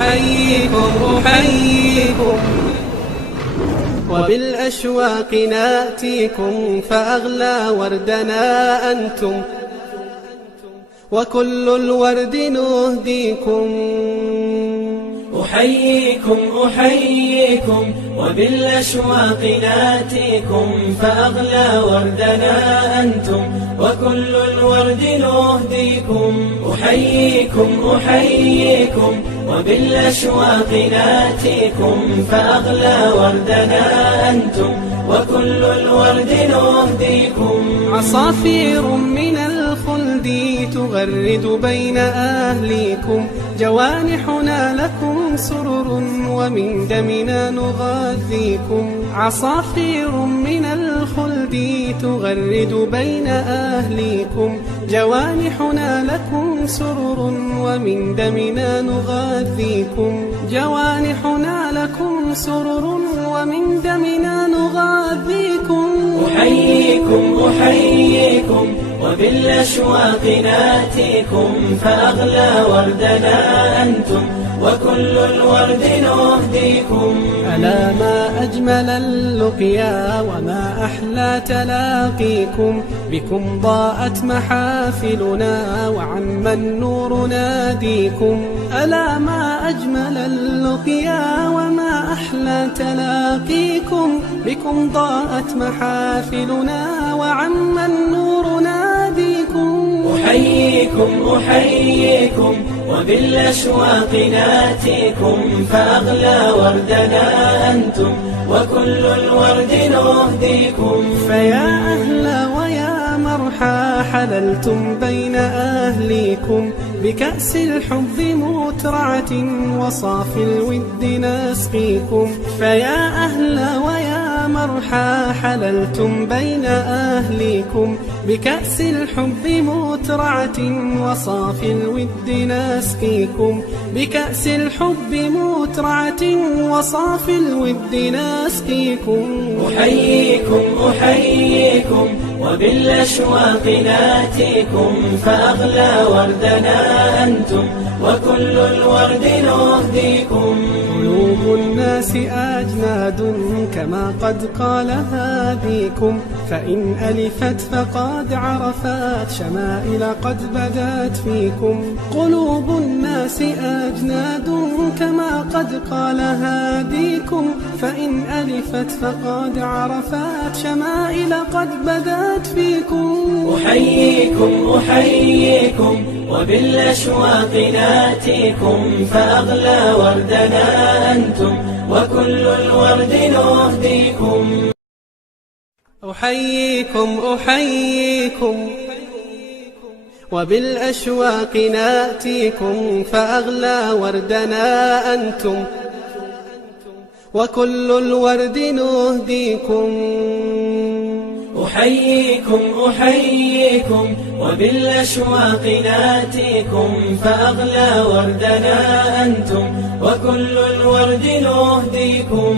أحييكم وبالأشواق ناتيكم، فأغلى وردنا أنتم وكل الورد نهديكم. أحييكم وبالأشواق ناتيكم، فأغلى وردنا أنتم وكل الورد نهديكم. أحييكم وبالأشواق ناتيكم، فأغلى وردنا أنتم وكل الورد نهديكم. عصافير من الخلد تغرد بين أهليكم، جوانحنا لكم سرر ومن دمنا نغذيكم. عصافير من الخلد تغرد بين أهليكم، جوانحنا لكم سرر ومن دمنا نغذيكم. جوانحنا لكم سرر ومن دمنا نغذيكم. أحييكم وبالأشواق ناتيكم، فأغلى وردنا أنتم وكل الورد نهديكم. ألا ما أجمل اللقيا وما أحلى تلاقيكم، بكم ضاءت محافلنا وعم النور ناديكم. ألا ما أجمل اللقيا وما أحلى تلاقيكم، بكم ضاءت محافلنا وعم النور ناديكم. أحييكم وبالأشواق ناتيكم، فأغلى وردنا أنتم وكل الورد نهديكم. فيا أهلا ويا مرحى حللتم بين أهليكم، بكأس الحب مترعة وصافي الود نسقيكم. فيا أهلا ويا مرحى حللتم بين أهليكم، بكأس الحب مترعة وصافي الود نسقيكم. بكأس الحب مترعة وصافي الود نسقيكم. أحييكم وبالأشواق ناتيكم، فأغلى وردنا أنتم وكل الورد نهديكم. قلوب الناس أجناد كما قد قال هاديكم، فإن ألفت فقد عرفت شمائل قد بدت فيكم. قلوب الناس أجناد كما قد قال هاديكم، فإن ألفت فقد عرفت شمائل قد بدت فيكم. أحييكم وبالأشواق ناتيكم، فأغلى وردنا أنتم وكل الورد نهديكم. أحييكم وبالأشواق ناتيكم، فأغلى وردنا أنتم وكل الورد نهديكم. أحييكم وبالأشواق ناتيكم، فأغلى وردنا أنتم وكل الورد نهديكم.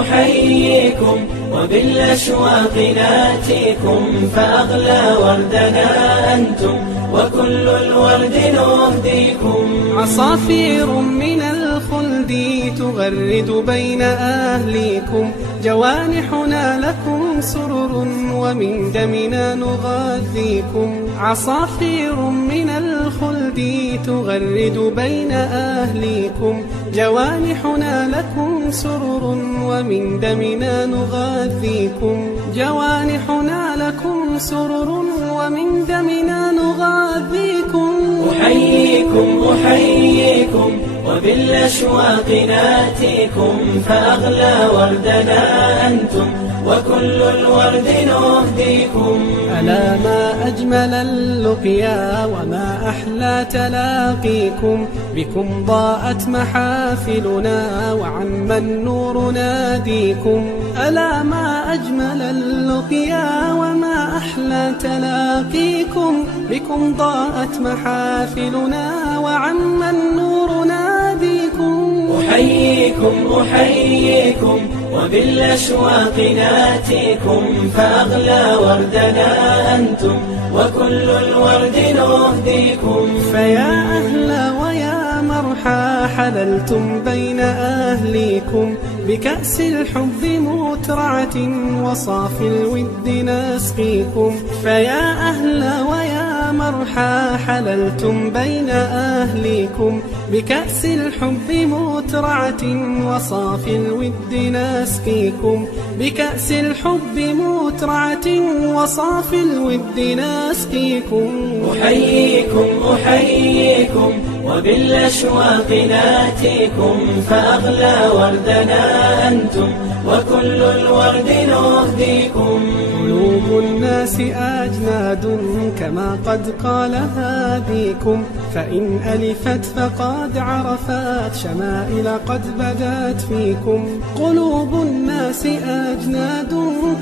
أحييكم وبالأشواق ناتيكم، فأغلى وردنا أنتم وكل الورد نهديكم. عصافير من الخلد تغرد بين أهليكم، جوانحنا لكم سرر ومن دمنا نغذيكم. عصافير من الخلد تغرد بين أهليكم، جوانحنا لكم سرر ومن دمنا نغذيكم. جوانحنا لكم سرر ومن دمنا نغذيكم. أحييكم وبالأشواق ناتيكم، فأغلى وردنا أنتم وكل الورد نهديكم. ألا ما أجمل اللقيا وما أحلى تلاقيكم، بكم ضاءت محافلنا وعم النور ناديكم. ألا ما أجمل اللقيا وما أحلى تلاقيكم، بكم ضاءت محافلنا وعم النور ناديكم. أحييكم وبالأشواق ناتيكم، فأغلى وردنا أنتم وكل الورد نهديكم. فيا أهلا ويا مرحى حللتم بين أهليكم بكأس الحب مترعة وصافي الود نسقيكم. فيا أهل ويا مرحى حللتم بين أهليكم بكأس الحب مترعة وصافي الود نسقيكم. بكأس الحب مترعة وصافي الود نسقيكم. أحييكم أحييكم وبالأشواق ناتيكم، فأغلى وردنا أنتم وكل الورد نهديكم. قلوب الناس أجناد كما قد قال هاديكم، فإن ألفت فقد عرفت شمائل قد بدت فيكم. قلوب الناس أجناد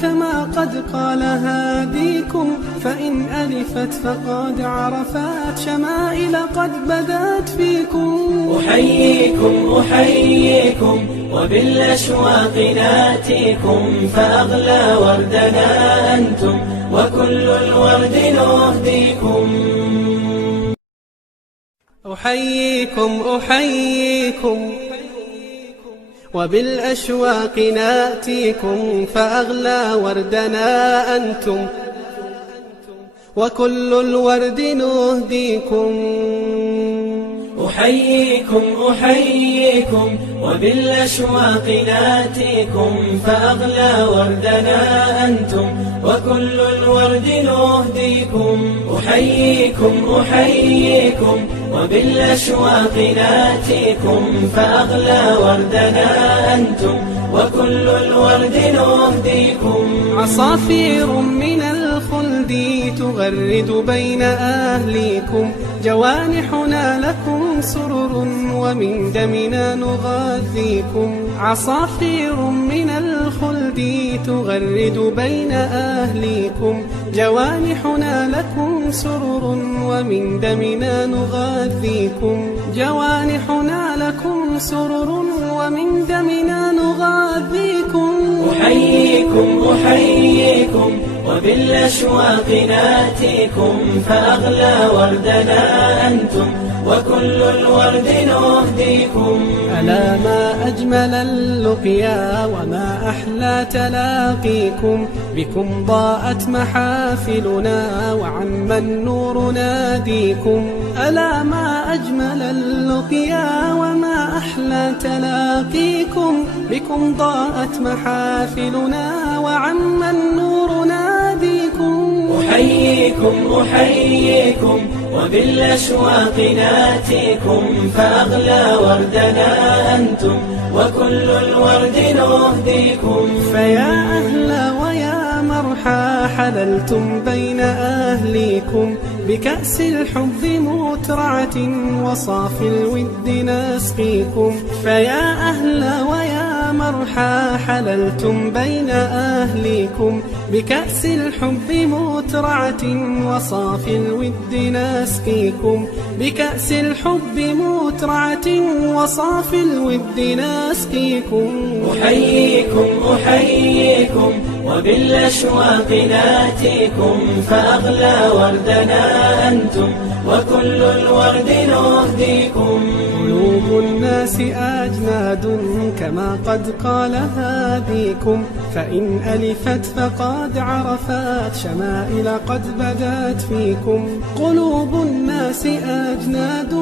كما قد قال هاديكم، فإن ألفت فقد عرفت شمائل قد بدت فيكم. أحييكم أحييكم وبالأشواق ناتيكم، فأغلى وردنا أنتم وكل الورد نهديكم. أحييكم أحييكم وبالأشواق ناتيكم، فأغلى وردنا أنتم وكل الورد نهديكم. أحييكم أحييكم وبالأشواق ناتيكم، فأغلى وردنا أنتم وكل الورد نهديكم. أحييكم أحييكم وبالأشواق ناتيكم، فأغلى وردنا أنتم وكل الورد نهديكم. عصافير من الخلد تغرد بين أهليكم، جوانحنا لكم سرر ومن دمنا نغذيكم. عصافير من الخلد تغرد بين أهليكم، جوانحنا لكم سرر ومن دمنا نغذيكم. جوانحنا لكم سرر ومن دمنا نغذيكم. أحييكم أحييكم وبالأشواق ناتيكم، فأغلى وردنا أنتم وكل الورد نهديكم. ألا ما أجمل اللقيا وما أحلى تلاقيكم، بكم ضاءت محافلنا وعم النور ناديكم. ألا ما أجمل اللقيا وما أحلى تلاقيكم، بكم ضاءت محافلنا وعم النور ناديكم. أحييكم أحييكم وبالأشواق ناتيكم، فأغلى وردنا أنتم وكل الورد نهديكم. فيا أهل ويا مرحى حللتم بين أهليكم بكأس الحب مترعة وصافي الود نسقيكم. فيا أهل ويا مرحى حللتم بين أهليكم بكأس الحب مترعة وصافي الود نسقيكم. بكأس الحب مترعة وصافي الود نسقيكم. أحييكم أحييكم وبالأشواق ناتيكم، فأغلى وردنا أنتم وكل الورد نهديكم. قلوب الناس أجناد كما قد قال هاديكم، فإن ألفت فقد عرفت شمائل قد بدت فيكم. قلوب الناس أجناد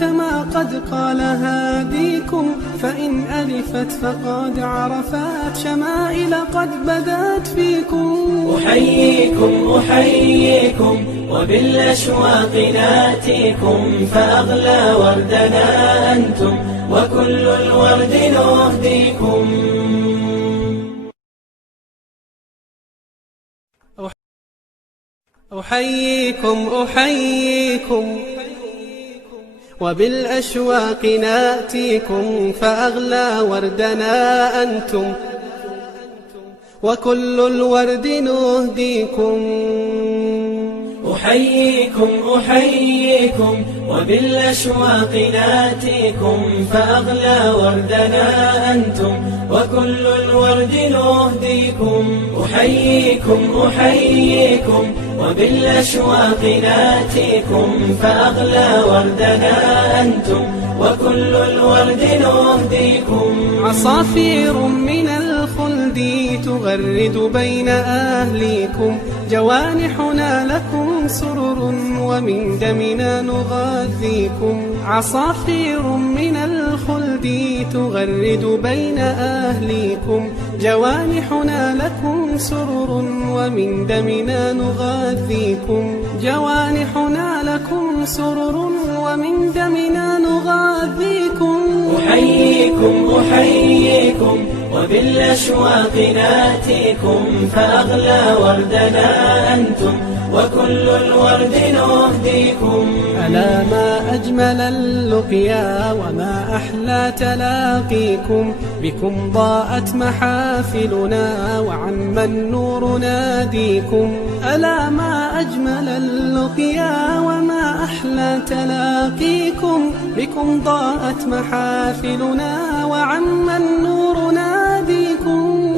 كما قد قال هاديكم، فإن ألفت فقد عرفت شمائل قد بدت فيكم. أحييكم أحييكم وبالأشواق ناتيكم، فأغلى وردنا أنتم وكل الورد نهديكم. أحييكم أحييكم وبالأشواق ناتيكم، فأغلى وردنا أنتم وكل الورد نهديكم. أحييكم أحييكم وبالأشواق ناتيكم، فأغلى وردنا أنتم وكل الورد نهديكم. أحييكم أحييكم وبالأشواق ناتيكم فأغلى وردنا أنتم وكل الورد نهديكم. عصافير من الخلد تغرد بين أهليكم، جوانحنا لكم سرر ومن دمنا نغذيكم. عصافير من الخلد تغرد بين أهليكم، جوانحنا لكم سرر ومن دمنا نغذيكم. جوانحنا لكم سرر ومن دمنا نغذيكم. أحييكم وبالأشواق ناتيكم فأغلى وردنا أنتم وكل الورد نهديكم. ألا ما أجمل اللقيا وما أحلى تلاقيكم، بكم ضاءت محافلنا وعم النور ناديكم. ألا ما أجمل اللقيا وما أحلى تلاقيكم، بكم ضاءت محافلنا وعم النور ناديكم.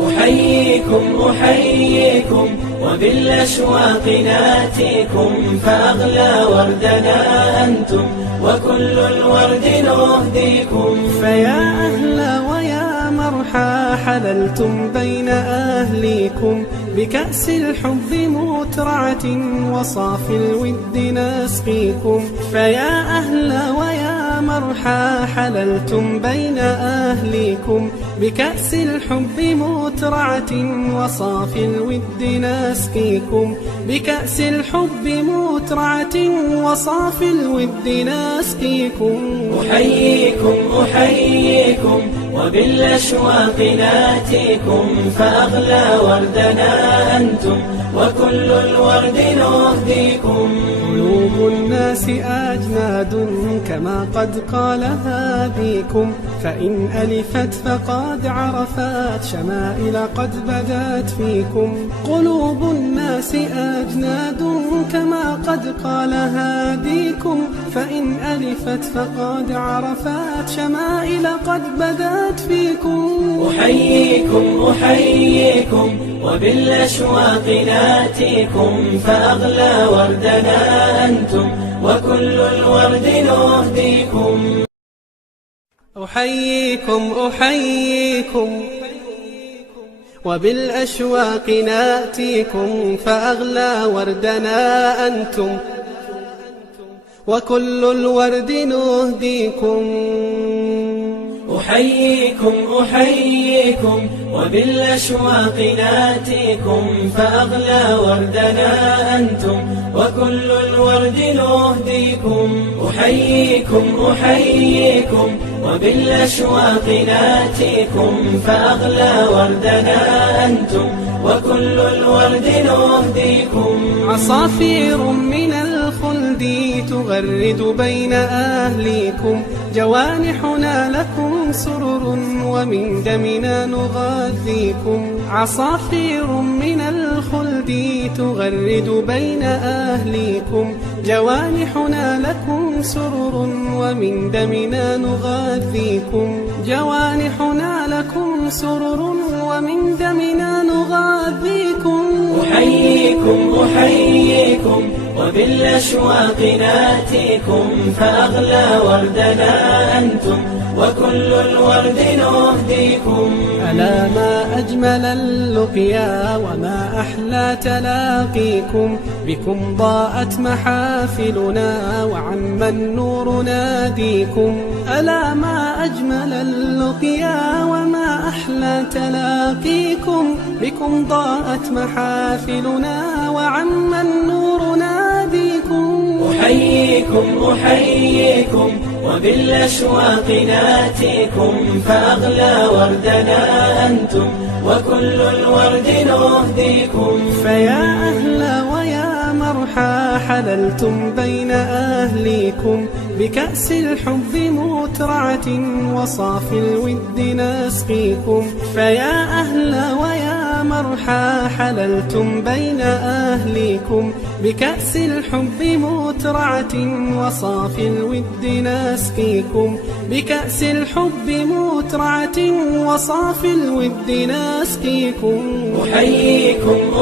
أحييكم وبالأشواق ناتيكم فأغلى وردنا أنتم وكل الورد نهديكم. فيا أهلا ويا مرحى حللتم بين أهليكم، بكأس الحب مترعة وصافي الود نسقيكم. فيا أهلا ويا مرحى حللتم بين أهليكم، بكأس الحب مترعة وصافي الود نسقيكم. بكأس الحب مترعة وصافي الود نسقيكم. أحييكم وبالأشواق ناتيكم فأغلى وردنا أنتم وكل الورد نهديكم. قلوب الناس أجناد كما قد قال هاديكم، فإن ألفت فقد عرفت شمائل قد بدت فيكم. قلوب الناس أجناد كما قد قال هاديكم، فإن ألفت فقد عرفت شمائل قد بدت فيكم. أحييكم وبالأشواق ناتيكم فأغلى وردنا أنتم وكل الورد نهديكم. أحييكم وبالأشواق ناتيكم فأغلى وردنا أنتم وكل الورد نهديكم. أحييكم وبالأشواق ناتيكم فأغلى وردنا أنتم وكل الورد نهديكم. أحييكم وبالأشواق ناتيكم فأغلى وردنا أنتم وكل الورد نهديكم. عصافير من الخلد تغرد بين أهليكم، جوانحنا لكم سرر ومن دمنا نغذيكم. عصافير من الخلد تغرد بين أهليكم، جوانحنا لكم سرر ومن دمنا نغذيكم. جوانحنا لكم سرر ومن دمنا نغذيكم. أحييكم وبالأشواق ناتيكم فأغلى وردنا أنتم وكل الورد نهديكم. ألا ما أجمل اللقيا وما أحلى تلاقيكم، بكم ضاءت محافلنا وعم النور ناديكم. ألا ما أجمل اللقيا وما أحلى تلاقيكم، بكم ضاءت محافلنا وعم النور ناديكم. أحييكم وبالأشواق ناتيكم فأغلى وردنا أنتم وكل الورد نهديكم. فيا أهلا ويا مرحى حللتم بين أهليكم، بكأس الحب مترعة وصافي الود نسقيكم. فيا أهلا ويا مرحى حللتم بين أهليكم، بكأس الحب مترعة وصافي الود نسقيكم. بكأس الحب مترعة وصافي الود نسقيكم.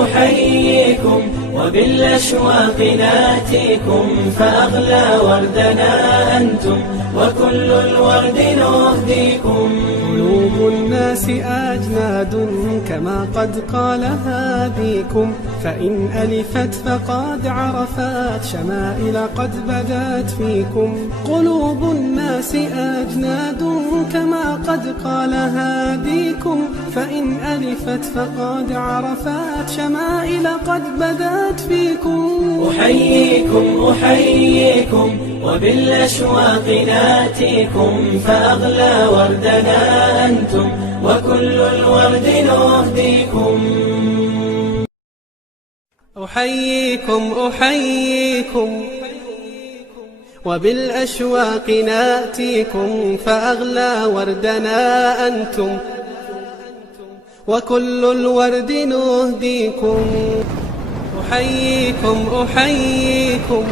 أحييكم وبالأشواق ناتيكم فأغلى وردنا أنتم وكل الورد نهديكم. قلوب الناس أجناد كما قد قال هاديكم، فإن ألفت فقد عرفت شمائل قد بدت فيكم. قلوب الناس أجناد كما قد قال هاديكم، فإن ألفت فقد عرفت شمائل قد بدت فيكم. أحييكم أحييكم وبالأشواق ناتيكم فأغلى وردنا أنتم وكل الورد نهديكم. أحييكم أحييكم وبالأشواق ناتيكم فأغلى وردنا أنتم وكل الورد نهديكم. أحييكم أحييكم